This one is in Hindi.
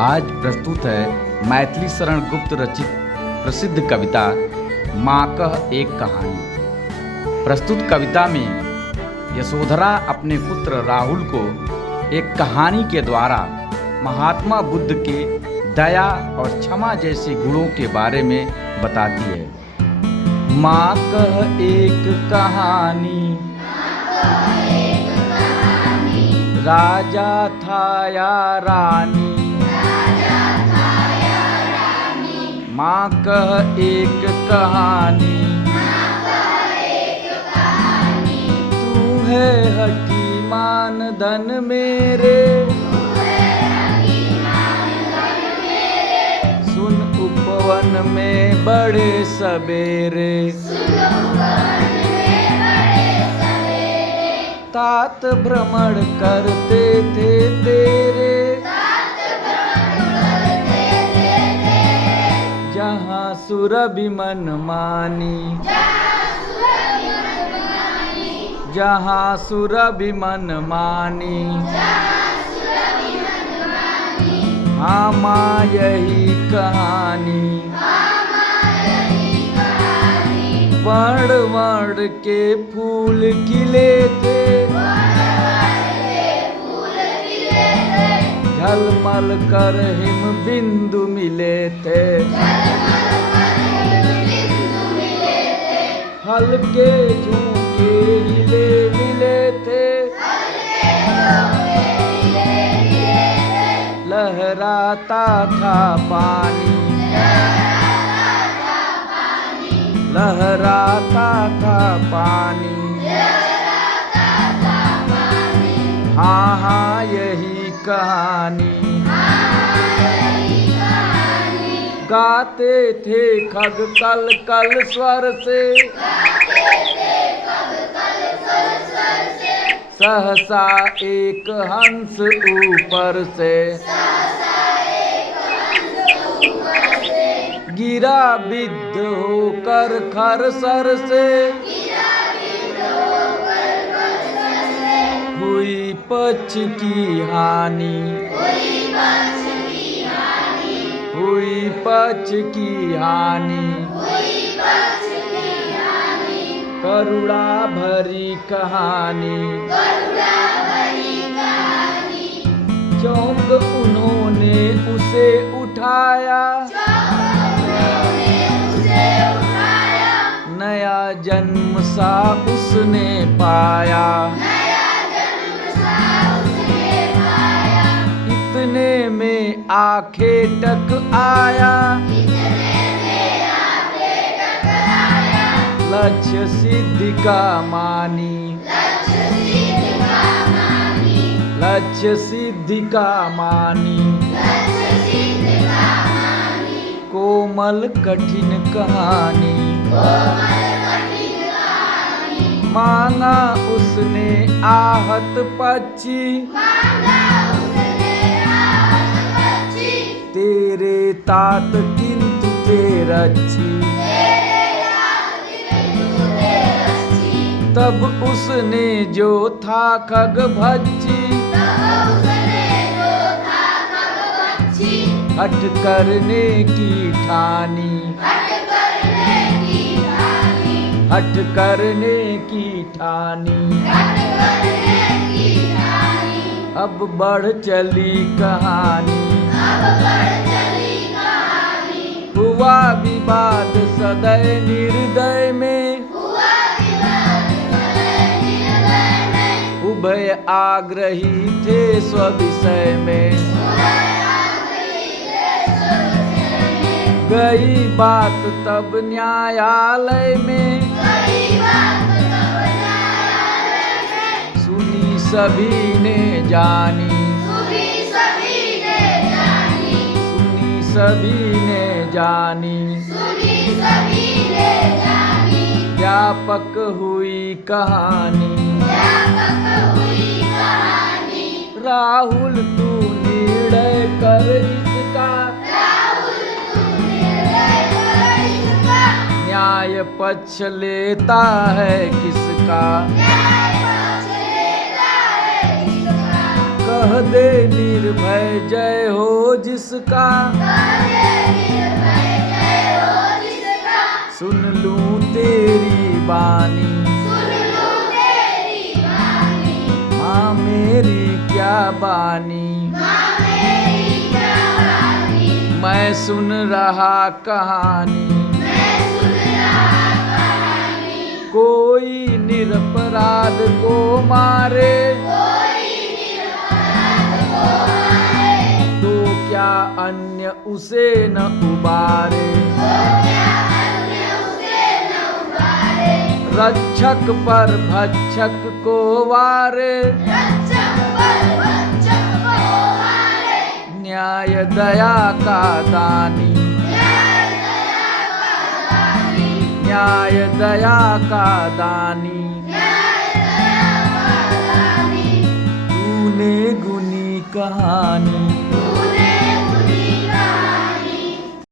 आज प्रस्तुत है मैथिली शरण गुप्त रचित प्रसिद्ध कविता माँ कह एक कहानी। प्रस्तुत कविता में यशोधरा अपने पुत्र राहुल को एक कहानी के द्वारा महात्मा बुद्ध के दया और क्षमा जैसे गुणों के बारे में बताती है। माँ कह एक कहानी, राजा था या रानी, माँ कह एक कहानी, तू है हकीमान धन मेरे, सुन उपवन में बड़े सबेरे, तात भ्रमण करते थे तेरे, जहाँ सुरभि मन मानी, जहाँ सुरभि मन मानी, हाँ माँ यही कहानी, वर्ण वर्ण के फूल खिले थे, झलमल कर हिम बिंदु मिले थे, हल्के झोंके हिले मिले थे, लहराता था पानी, लहराता था पानी, हाँ हाँ यही कहानी, गाते थे खग कल कल स्वर से, सहसा एक हंस ऊपर से, गिरा बिद्ध होकर खरसर से, हुई पक्ष की हानि, हुई पक्ष की हानि, करुणा भरी कहानी, चौंक उन्होंने उसे उठाया, नया जन्म सा उसने पाया, इतने में आंखें टक आया, लक्ष्य सिद्धि का मानी, लक्ष्य सिद्धि का मानी, कोमल कठिन कहानी, मांगा उसने आहत पक्षी, तेरे तात किंतु तेरच्छी, तब उसने जो था खग भज्जी, हठ करने की ठानी, हठ करने की ठानी, अब बढ़ चली कहानी, हुआ विवाद सदै निर्दय में, उभय आग्रही थे स्वविषय में, गई बात तब न्यायालय में, सुनी सभी ने जानी, सुनी सभी ने जानी, व्यापक हुई कहानी, राहुल तू निर्णय कर इसका, न्याय पक्ष लेता है किसका, कह दे निर्भय जय हो जिसका, सुन लूं तेरी बानी, माँ मेरी क्या बानी, मैं सुन रहा कहानी, कोई निरपराध को मारे, तो क्या अन्य उसे न उबारे, रक्षक पर भक्षक को वारे, न्याय दया का दानी, न्याय दया का दानी, तूने गुनी कहानी।